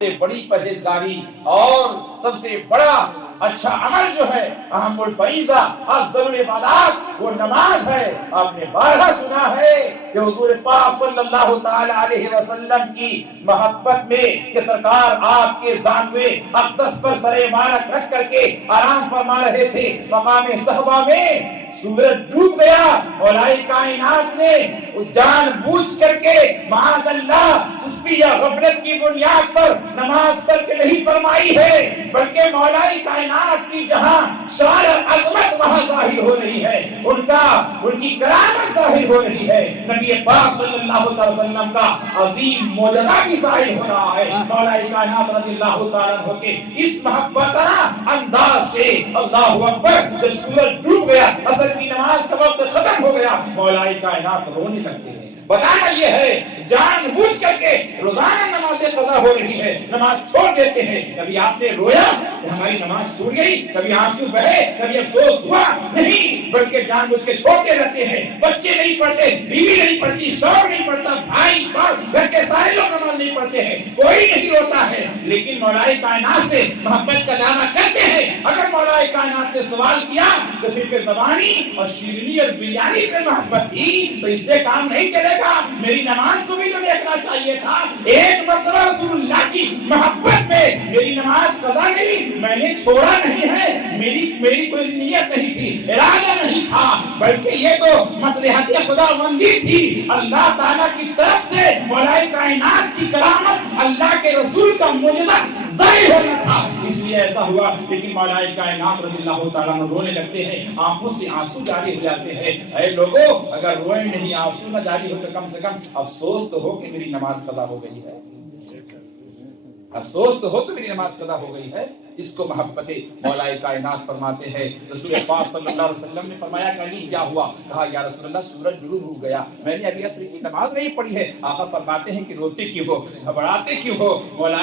سے بڑی پرہیزگاری اور سب سے بڑا اچھا عمل جو ہے اہم الفریضہ افضل العبادات وہ نماز ہے۔ آپ نے بارہا سنا ہے کہ حضور پاک صلی اللہ تعالی علیہ وسلم کی محبت میں کہ سرکار آپ کے زانوے اقدس پر سر مبارک رکھ کر کے آرام فرما رہے تھے مقام صحبہ میں، سورج ڈوب گیا، مولا کائنات نے جان بوجھ کر کے معاذ اللہ سستی یا غفلت کی بنیاد پر نماز ترک نہیں فرمائی ہے، بلکہ مولا کائنات کی جہاں شان عظمت وہاں ظاہر ہو رہی ہے، ان کی کرامت ظاہر ہو رہی ہے، نبی پاک صلی اللہ علیہ وسلم کا عظیم معجزہ بھی ظاہر ہو رہا ہے۔ مولا کائنات رضی اللہ تعالیٰ عنہ کے اس محبت انداز سے اللہ اکبر جب سورج ڈوب گیا، عصر کی نماز کا وقت ختم ہو گیا، مولا کائنات رونے لگتے ہیں۔ بتانا یہ ہے جان بوجھ کر کے روزانہ نمازیں قضا ہو رہی ہے، نماز چھوڑ دیتے ہیں۔ کبھی آپ نے رویا کہ ہماری نماز چھوٹ گئی، کبھی آنسو بہے، کبھی افسوس ہوا؟ نہیں، بلکہ جان بوجھ کے چھوڑتے رہتے ہیں۔ بچے نہیں پڑھتے، بیوی نہیں پڑھتی، شوہر نہیں پڑھتا، بھائی باپ گھر کے سارے لوگ نماز نہیں پڑھتے ہیں، کوئی نہیں روتا ہے، لیکن مولا کائنات سے محبت کا دعویٰ کرتے ہیں۔ اگر مولا کائنات نے سوال کیا تو صرف زبانی اور شیرینی اور بریانی سے محبت تھی تو اس سے کام نہیں چلے گا، میری نماز کو بھی تو دیکھنا چاہیے تھا۔ ایک مرتبہ رسول اللہ کی محبت میں میری نماز قضا نہیں، میں نے چھوڑا نہیں ہے، میری کوئی نیت نہیں تھی، ارادہ نہیں تھا، بلکہ یہ تو مصلحت خداوندی تھی، اللہ تعالیٰ کی طرف سے مولا کائنات کی کرامت، اللہ کے رسول کا معجزہ ظاہر ہونا تھا، اس لیے ایسا ہوا۔ لیکن مولا کائنات رضی اللہ تعالیٰ عنہ رونے لگتے ہیں، آنکھوں سے آنسو جاری ہو جاتے ہیں۔ اے لوگوں، اگر روئے نہیں، آنسو نہ جاری ہو تو کم سے کم افسوس تو ہو کہ میری نماز قضا ہو گئی ہے، افسوس تو ہو تو میری نماز قضا ہو گئی ہے۔ اس کو محبت مولا کائنات فرماتے ہیں۔ رسول پاک صلی اللہ علیہ وسلم نے فرمایا کہ علی کیا ہوا؟ کہا یا رسول اللہ سورج غروب ہو گیا، میں نے ابھی عصر کی نماز نہیں پڑھی ہے۔ آقا فرماتے ہیں کہ روتے کیوں ہو، گھبراتے کیوں ہو؟ مولا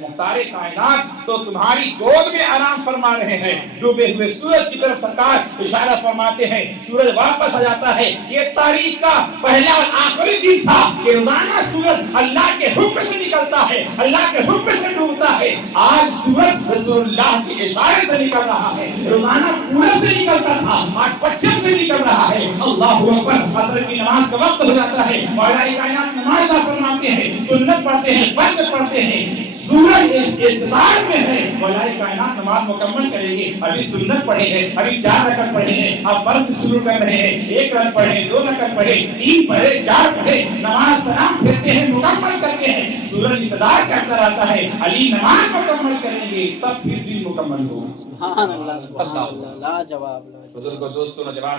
مختار کائنات تو تمہاری گود میں آرام فرما رہے ہیں۔ ڈوبے ہوئے سورج کی طرف سرکار اشارہ فرماتے ہیں، سورج واپس آ جاتا ہے۔ یہ تاریخ کا پہلا اور آخری دن تھا کہ روزانہ سورج اللہ کے حکم سے نکلتا ہے، اللہ کے حکم سے ڈوبتا ہے۔ آج سورج رسول اللہ کے اشارے سے نکل رہا ہے، روزانہ پورب سے نکلتا تھا، آج پچھم سے نکل رہا ہے۔ اللہ اکبر، عصر کی نماز کا وقت ہو جاتا ہے، مولا کائنات نماز ادا فرماتے ہیں، سنت پڑھتے ہیں، فرض پڑھتے ہیں، سورج انتظار میں ہے، مولا کائنات نماز مکمل کریں گے۔ ابھی سنت پڑھے ہیں، ابھی 4 رکعت پڑھے ہیں، اب فرض شروع کر رہے ہیں، 1 رکعت پڑھے، 2 رکعت پڑھے، 3 پڑھے، 4 پڑھے، نماز سلام پھرتے ہیں، مکمل کرتے ہیں، سورج انتظار کرتا رہتا ہے، علی نماز مکمل کریں گے تب پھر دن مکمل ہوگا۔ سبحان اللہ، سبحان اللہ، لا جواب۔ بزرگوں، دوستوں، نوجوان